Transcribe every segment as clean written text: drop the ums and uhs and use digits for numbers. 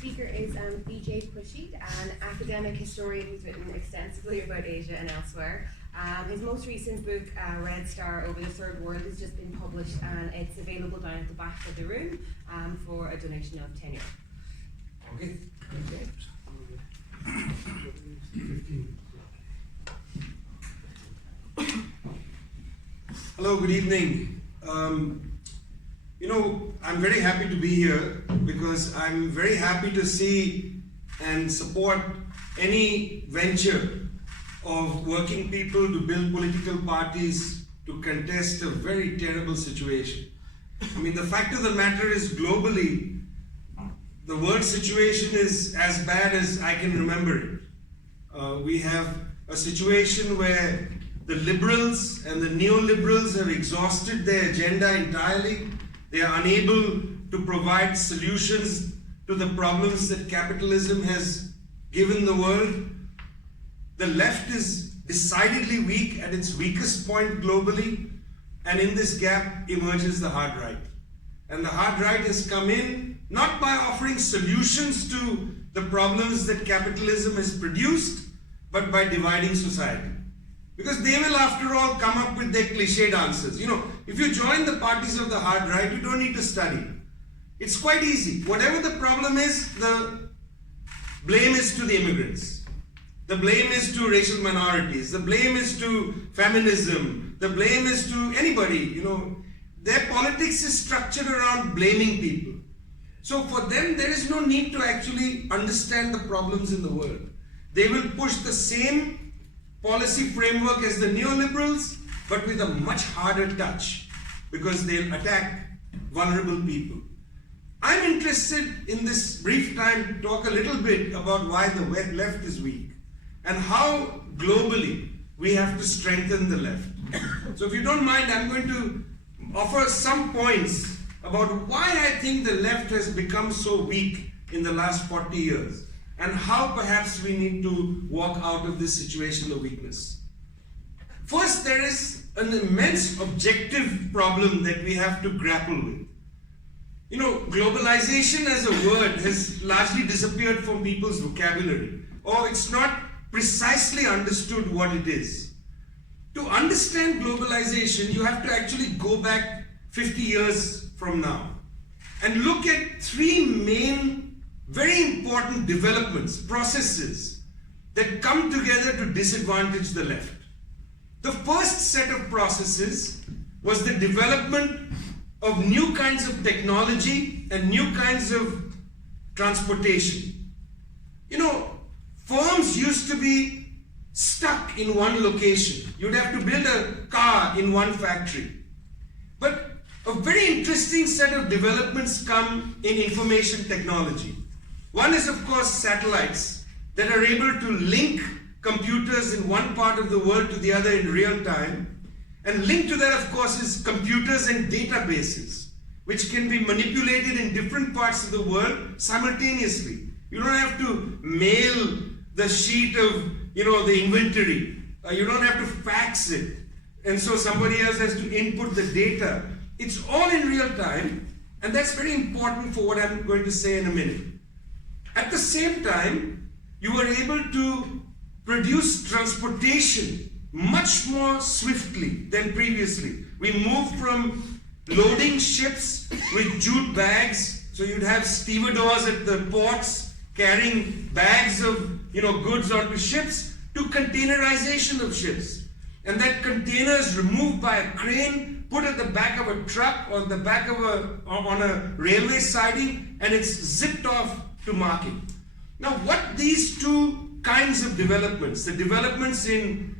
speaker is Vijay Prashad, an academic historian who's written extensively about Asia and elsewhere. His most recent book, Red Star Over the Third World, has just been published, and it's available down at the back of the room for a donation of €10. Okay. Hello, good evening. I'm very happy to be here because I'm very happy to see and support any venture of working people to build political parties to contest a very terrible situation. I mean, the fact of the matter is, globally, the world situation is as bad as I can remember it. We have a situation where the liberals and the neoliberals have exhausted their agenda entirely. They are unable to provide solutions to the problems that capitalism has given the world. The left is decidedly weak, at its weakest point globally, and in this gap emerges the hard right. And the hard right has come in not by offering solutions to the problems that capitalism has produced, but by dividing society. Because they will, after all, come up with their cliched answers. If you join the parties of the hard right, you don't need to study. It's quite easy. Whatever the problem is, the blame is to the immigrants. The blame is to racial minorities. The blame is to feminism. The blame is to anybody. Their politics is structured around blaming people. So for them, there is no need to actually understand the problems in the world. They will push the same policy framework as the neoliberals, but with a much harder touch, because they'll attack vulnerable people. I'm interested in this brief time to talk a little bit about why the left is weak and how globally we have to strengthen the left. So if you don't mind, I'm going to offer some points about why I think the left has become so weak in the last 40 years. And how perhaps we need to walk out of this situation of weakness. First, there is an immense objective problem that we have to grapple with. Globalization as a word has largely disappeared from people's vocabulary, or it's not precisely understood what it is. To understand globalization, you have to actually go back 50 years from now and look at three main very important developments, processes that come together to disadvantage the left. The first set of processes was the development of new kinds of technology and new kinds of transportation. Firms used to be stuck in one location. You'd have to build a car in one factory. But a very interesting set of developments come in information technology. One is, of course, satellites that are able to link computers in one part of the world to the other in real time. And linked to that, of course, is computers and databases, which can be manipulated in different parts of the world simultaneously. You don't have to mail the sheet of, the inventory. You don't have to fax it. And so somebody else has to input the data. It's all in real time. And that's very important for what I'm going to say in a minute. At the same time, you were able to produce transportation much more swiftly than previously. We moved from loading ships with jute bags, so you'd have stevedores at the ports carrying bags of goods onto ships, to containerization of ships. And that container is removed by a crane, put at the back of a truck or the back of on a railway siding, and it's zipped off to market. Now, what these two kinds of developments, the developments in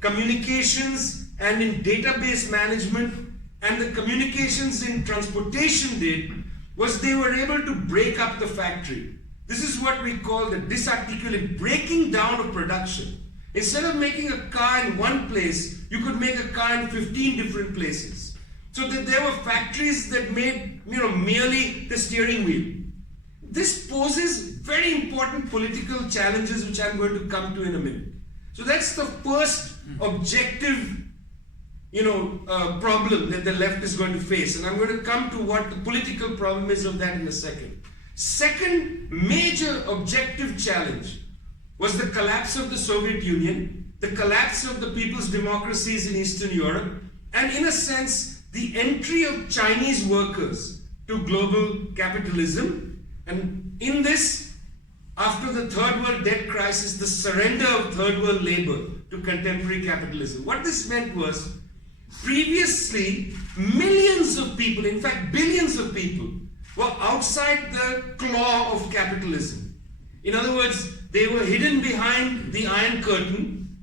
communications and in database management and the communications in transportation did, was they were able to break up the factory. This is what we call the disarticulate, breaking down of production. Instead of making a car in one place, you could make a car in 15 different places. So that there were factories that made merely the steering wheel. This poses very important political challenges, which I'm going to come to in a minute. So that's the first objective problem that the left is going to face. And I'm going to come to what the political problem is of that in a second. Second major objective challenge was the collapse of the Soviet Union, the collapse of the people's democracies in Eastern Europe, and in a sense, the entry of Chinese workers to global capitalism. And in this, after the Third World debt crisis, the surrender of Third World labor to contemporary capitalism. What this meant was, previously, millions of people, in fact billions of people, were outside the claw of capitalism. In other words, they were hidden behind the Iron Curtain,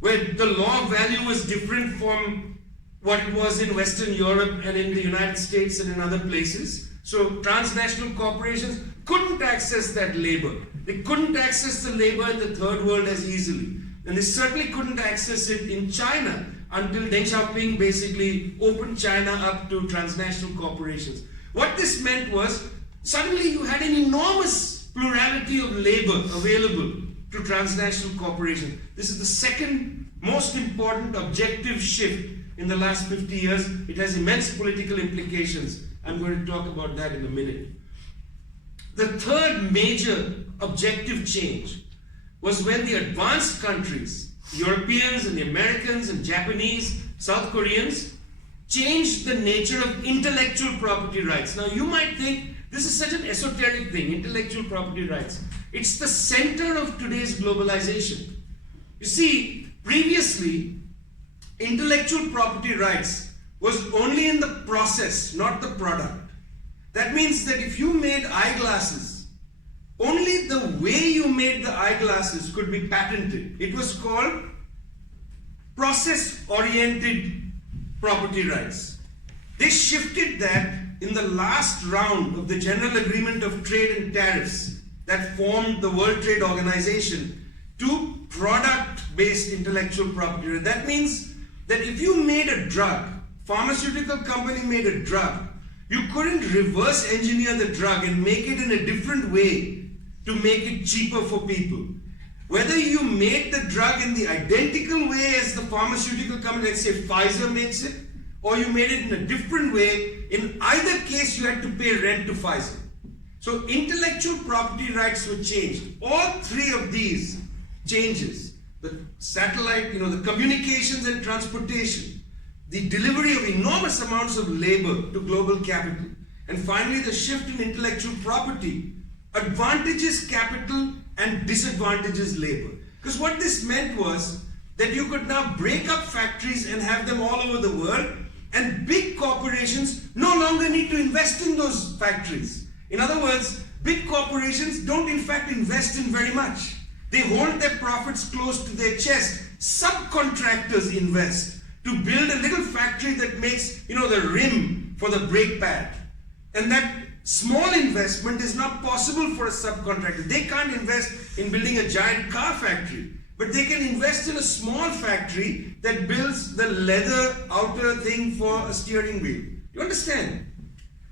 where the law of value was different from what it was in Western Europe and in the United States and in other places. So transnational corporations couldn't access that labor. They couldn't access the labor in the Third World as easily. And they certainly couldn't access it in China until Deng Xiaoping basically opened China up to transnational corporations. What this meant was, suddenly you had an enormous plurality of labor available to transnational corporations. This is the second most important objective shift in the last 50 years. It has immense political implications. I'm going to talk about that in a minute. The third major objective change was when the advanced countries, Europeans and the Americans and Japanese, South Koreans, changed the nature of intellectual property rights. Now you might think this is such an esoteric thing, intellectual property rights. It's the center of today's globalization. You see, previously, intellectual property rights was only in the process, not the product. That means that if you made eyeglasses, only the way you made the eyeglasses could be patented. It was called process-oriented property rights. They shifted that in the last round of the General Agreement of Trade and Tariffs that formed the World Trade Organization to product-based intellectual property rights. That means that if you made a drug, pharmaceutical company made a drug, you couldn't reverse engineer the drug and make it in a different way to make it cheaper for people. Whether you made the drug in the identical way as the pharmaceutical company, let's say Pfizer makes it, or you made it in a different way, in either case you had to pay rent to Pfizer. So intellectual property rights were changed. All three of these changes, the satellite, the communications and transportation, the delivery of enormous amounts of labor to global capital, and finally the shift in intellectual property, advantages capital and disadvantages labor. Because what this meant was that you could now break up factories and have them all over the world, and big corporations no longer need to invest in those factories. In other words, big corporations don't in fact invest in very much. They hold their profits close to their chest. Subcontractors invest to build a little factory that makes, the rim for the brake pad. And that small investment is not possible for a subcontractor. They can't invest in building a giant car factory, but they can invest in a small factory that builds the leather outer thing for a steering wheel. You understand?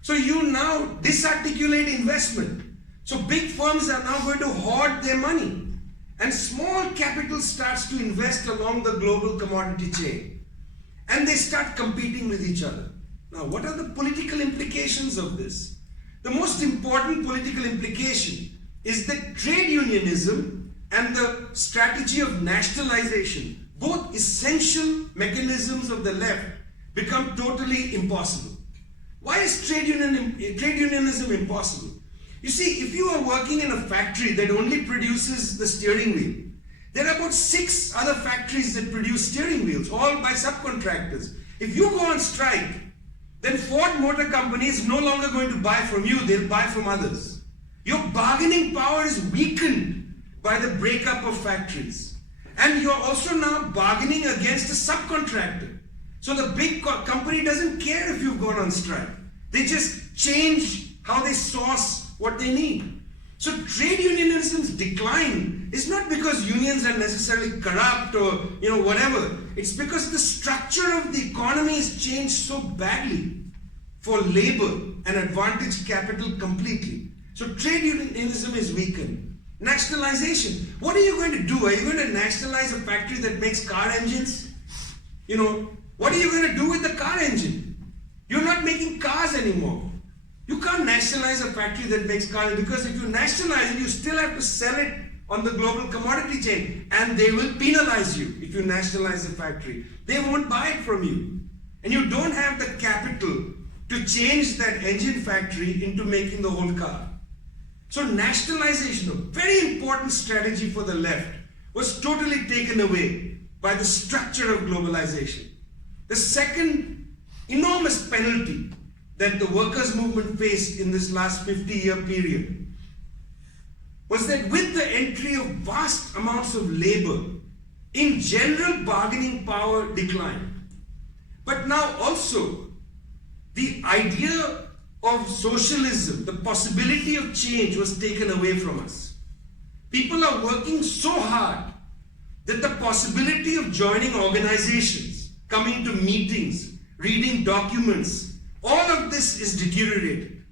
So you now disarticulate investment. So big firms are now going to hoard their money, and small capital starts to invest along the global commodity chain, and they start competing with each other. Now, what are the political implications of this? The most important political implication is that trade unionism and the strategy of nationalization, both essential mechanisms of the left, become totally impossible. Why is trade unionism impossible? You see, if you are working in a factory that only produces the steering wheel, there are about 6 other factories that produce steering wheels, all by subcontractors. If you go on strike, then Ford Motor Company is no longer going to buy from you, they'll buy from others. Your bargaining power is weakened by the breakup of factories. And you're also now bargaining against a subcontractor. So the big company doesn't care if you've gone on strike. They just change how they source what they need. So trade unionism's decline is not because unions are necessarily corrupt or whatever. It's because the structure of the economy has changed so badly for labor and advantage capital completely. So trade unionism is weakened. Nationalization. What are you going to do? Are you going to nationalize a factory that makes car engines? What are you going to do with the car engine? You're not making cars anymore. You can't nationalize a factory that makes cars, because if you nationalize it, you still have to sell it on the global commodity chain, and they will penalize you if you nationalize a factory. They won't buy it from you. And you don't have the capital to change that engine factory into making the whole car. So nationalization, a very important strategy for the left, was totally taken away by the structure of globalization. The second enormous penalty that the workers' movement faced in this last 50-year period was that with the entry of vast amounts of labor, in general bargaining power declined. But now also, the idea of socialism, the possibility of change, was taken away from us. People are working so hard that the possibility of joining organizations, coming to meetings, reading documents, all of this is deteriorated.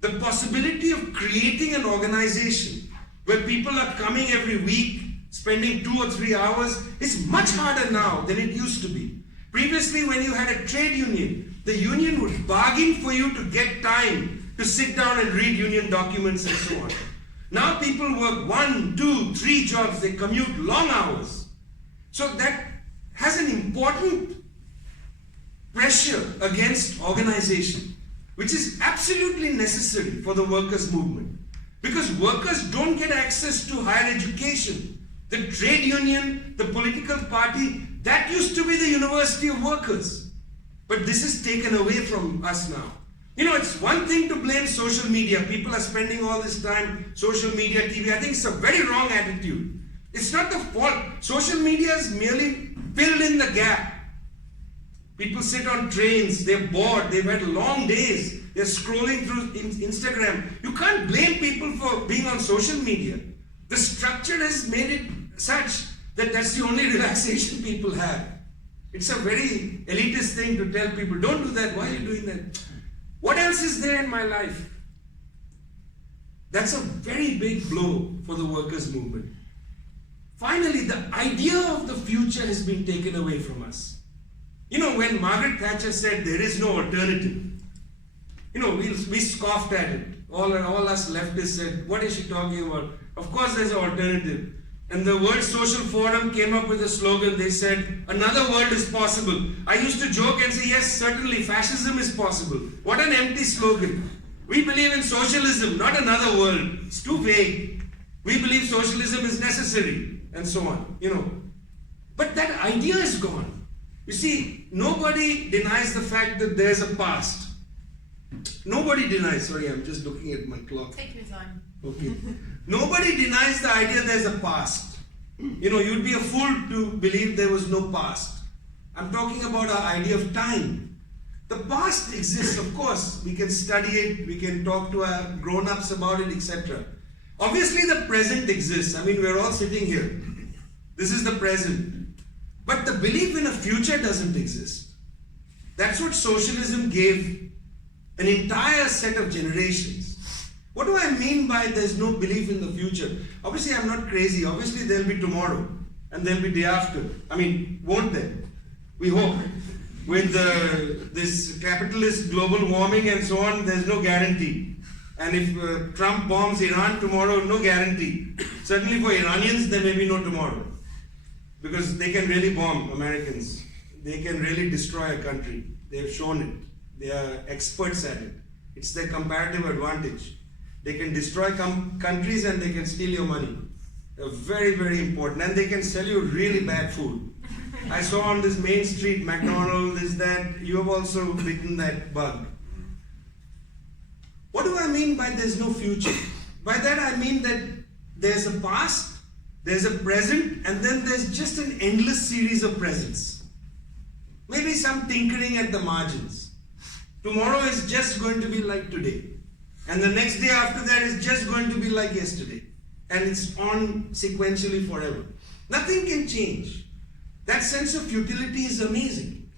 The possibility of creating an organization where people are coming every week, spending 2 or 3 hours, is much harder now than it used to be. Previously, when you had a trade union, the union would bargain for you to get time to sit down and read union documents and so on. Now people work 1, 2, 3 jobs, they commute long hours. So that has an important pressure against organization, which is absolutely necessary for the workers' movement. Because workers don't get access to higher education. The trade union, the political party, that used to be the university of workers. But this is taken away from us now. You know, it's one thing to blame social media. People are spending all this time, social media, TV. I think it's a very wrong attitude. It's not the fault. Social media has merely filled in the gap. People sit on trains, they're bored, they've had long days, they're scrolling through Instagram. You can't blame people for being on social media. The structure has made it such that that's the only relaxation people have. It's a very elitist thing to tell people, don't do that, why are you doing that? What else is there in my life? That's a very big blow for the workers' movement. Finally, the idea of the future has been taken away from us. You know, when Margaret Thatcher said there is no alternative, you know, we scoffed at it. All us leftists said, what is she talking about? Of course there's an alternative. And the World Social Forum came up with a slogan. They said, another world is possible. I used to joke and say, yes, certainly, fascism is possible. What an empty slogan. We believe in socialism, not another world. It's too vague. We believe socialism is necessary, and so on, you know. But that idea is gone. You see, nobody denies the fact that there's a past. Nobody denies, sorry, I'm just looking at my clock. Take your time. Okay. Nobody denies the idea there's a past. You know, you'd be a fool to believe there was no past. I'm talking about our idea of time. The past exists, of course. We can study it, we can talk to our grown-ups about it, etc. Obviously, the present exists. I mean, we're all sitting here. This is the present. But the belief in a future doesn't exist. That's what socialism gave an entire set of generations. What do I mean by there's no belief in the future? Obviously, I'm not crazy. Obviously, there'll be tomorrow and there'll be day after. I mean, won't there? We hope. With this capitalist global warming and so on, there's no guarantee. And if Trump bombs Iran tomorrow, no guarantee. Certainly for Iranians, there may be no tomorrow. Because they can really bomb Americans. They can really destroy a country. They've shown it. They are experts at it. It's their comparative advantage. They can destroy countries and they can steal your money. They're very, very important. And they can sell you really bad food. I saw on this main street, McDonald's, this, that, you have also bitten that bug. What do I mean by there's no future? By that I mean that there's a past, there's a present, and then there's just an endless series of presents. Maybe some tinkering at the margins. Tomorrow is just going to be like today. And the next day after that is just going to be like yesterday. And it's on sequentially forever. Nothing can change. That sense of futility is amazing.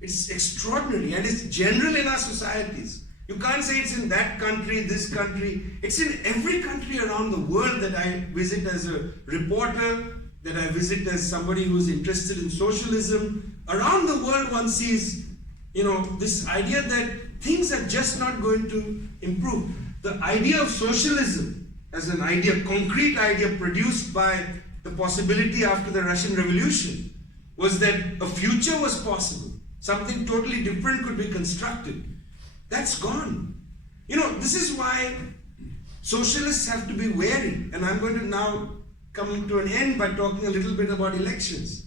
It's extraordinary and it's general in our societies. You can't say it's in that country, this country. It's in every country around the world that I visit as a reporter, that I visit as somebody who's interested in socialism. Around the world one sees, you know, this idea that things are just not going to improve. The idea of socialism as an idea, concrete idea produced by the possibility after the Russian Revolution, was that a future was possible. Something totally different could be constructed. That's gone. You know, this is why socialists have to be wary. And I'm going to now come to an end by talking a little bit about elections.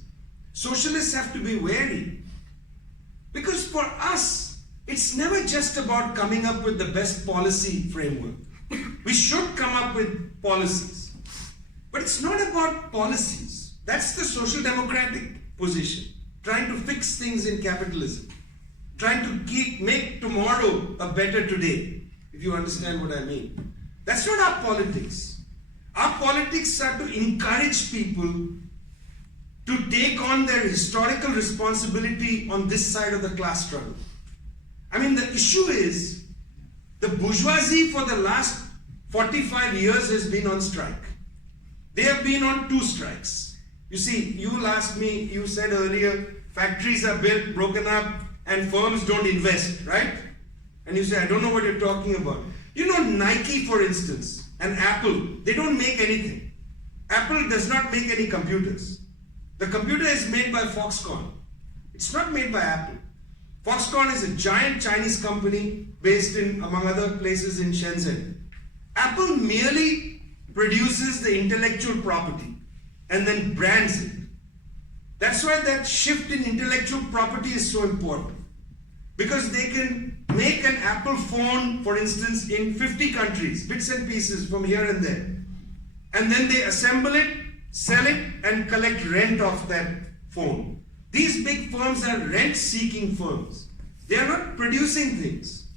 Socialists have to be wary. Because for us, it's never just about coming up with the best policy framework. We should come up with policies. But it's not about policies. That's the social democratic position. Trying to fix things in capitalism. Trying to make tomorrow a better today, if you understand what I mean. That's not our politics. Our politics are to encourage people to take on their historical responsibility on this side of the class struggle. I mean, the issue is, the bourgeoisie for the last 45 years has been on strike. They have been on 2 strikes. You see, you will ask me, you said earlier, factories are built, broken up, and firms don't invest, right? And you say, I don't know what you're talking about. You know, Nike, for instance, and Apple, they don't make anything. Apple does not make any computers. The computer is made by Foxconn. It's not made by Apple. Foxconn is a giant Chinese company based in, among other places, in Shenzhen. Apple merely produces the intellectual property and then brands it. That's why that shift in intellectual property is so important. Because they can make an Apple phone, for instance, in 50 countries, bits and pieces from here and there. And then they assemble it, sell it, and collect rent off that phone. These big firms are rent-seeking firms. They are not producing things.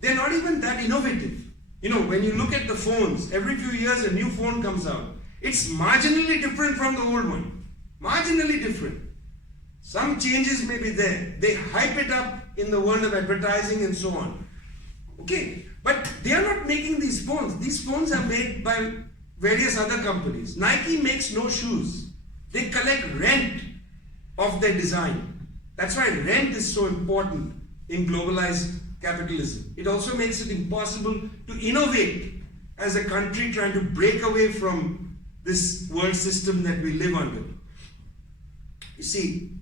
They are not even that innovative. You know, when you look at the phones, every few years a new phone comes out. It's marginally different from the old one. Marginally different. Some changes may be there. They hype it up in the world of advertising and so on. Okay, but they are not making these phones. These phones are made by various other companies. Nike makes no shoes. They collect rent of their design. That's why rent is so important in globalized capitalism. It also makes it impossible to innovate as a country trying to break away from this world system that we live under. You see,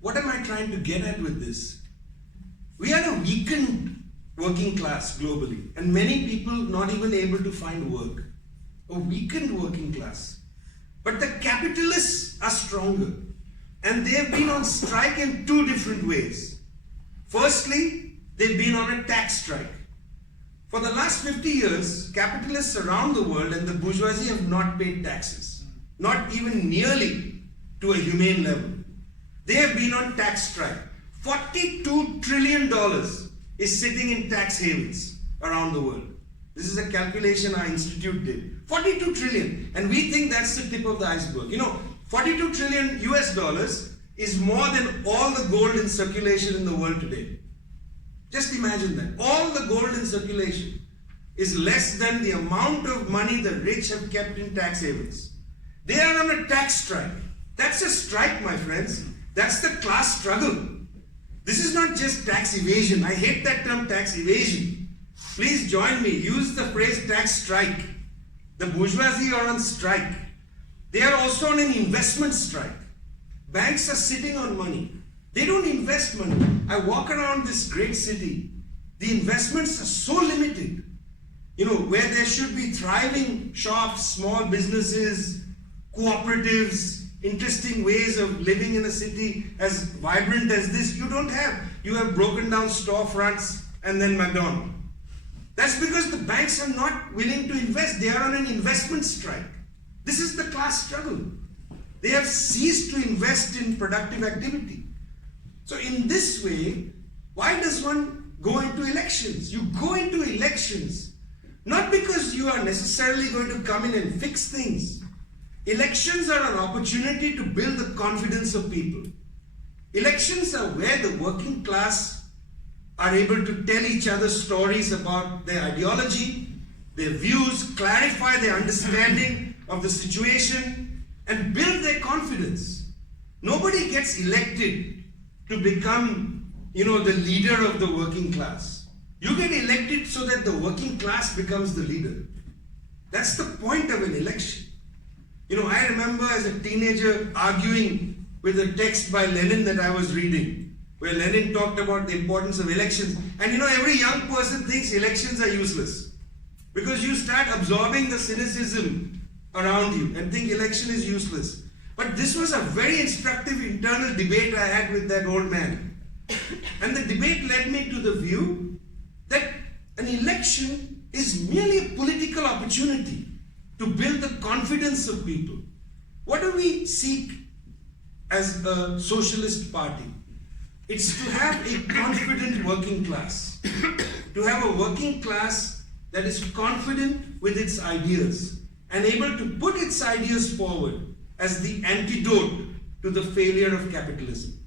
what am I trying to get at with this? We are a weakened working class globally, and many people not even able to find work. A weakened working class. But the capitalists are stronger, and they have been on strike in 2 different ways. Firstly, they've been on a tax strike. For the last 50 years, capitalists around the world and the bourgeoisie have not paid taxes. Not even nearly to a humane level. They have been on tax strike. $42 trillion is sitting in tax havens around the world. This is a calculation our institute did. 42 trillion. And we think that's the tip of the iceberg. You know, 42 trillion US dollars is more than all the gold in circulation in the world today. Just imagine that. All the gold in circulation is less than the amount of money the rich have kept in tax havens. They are on a tax strike. That's a strike, my friends. That's the class struggle. This is not just tax evasion. I hate that term, tax evasion. Please join me. Use the phrase tax strike. The bourgeoisie are on strike. They are also on an investment strike. Banks are sitting on money. They don't invest money. I walk around this great city. The investments are so limited. You know, where there should be thriving shops, small businesses, cooperatives, interesting ways of living in a city as vibrant as this, you don't have. You have broken down storefronts and then McDonald's. That's because the banks are not willing to invest. They are on an investment strike. This is the class struggle. They have ceased to invest in productive activity. So in this way, why does one go into elections? You go into elections not because you are necessarily going to come in and fix things. Elections are an opportunity to build the confidence of people. Elections are where the working class are able to tell each other stories about their ideology, their views, clarify their understanding of the situation, and build their confidence. Nobody gets elected to become, the leader of the working class. You get elected so that the working class becomes the leader. That's the point of an election. I remember as a teenager arguing with a text by Lenin that I was reading, where Lenin talked about the importance of elections. And every young person thinks elections are useless, because you start absorbing the cynicism around you and think election is useless. But this was a very instructive internal debate I had with that old man. And the debate led me to the view that an election is merely a political opportunity to build the confidence of people. What do we seek as a socialist party? It's to have a confident working class. To have a working class that is confident with its ideas and able to put its ideas forward as the antidote to the failure of capitalism.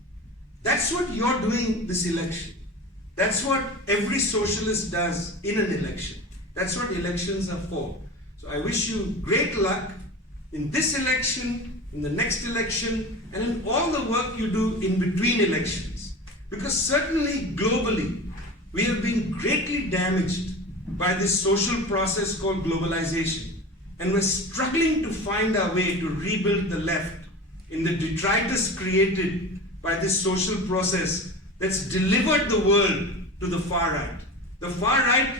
That's what you're doing this election. That's what every socialist does in an election. That's what elections are for. So I wish you great luck in this election, in the next election, and in all the work you do in between elections. Because certainly globally, we have been greatly damaged by this social process called globalization. And we're struggling to find our way to rebuild the left in the detritus created by this social process that's delivered the world to the far right. The far right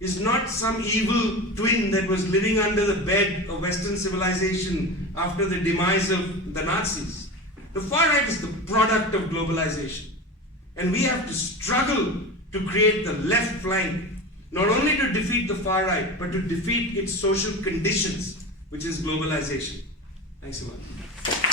is not some evil twin that was living under the bed of Western civilization after the demise of the Nazis. The far right is the product of globalization. And we have to struggle to create the left flank, not only to defeat the far right, but to defeat its social conditions, which is globalization. Thanks a lot.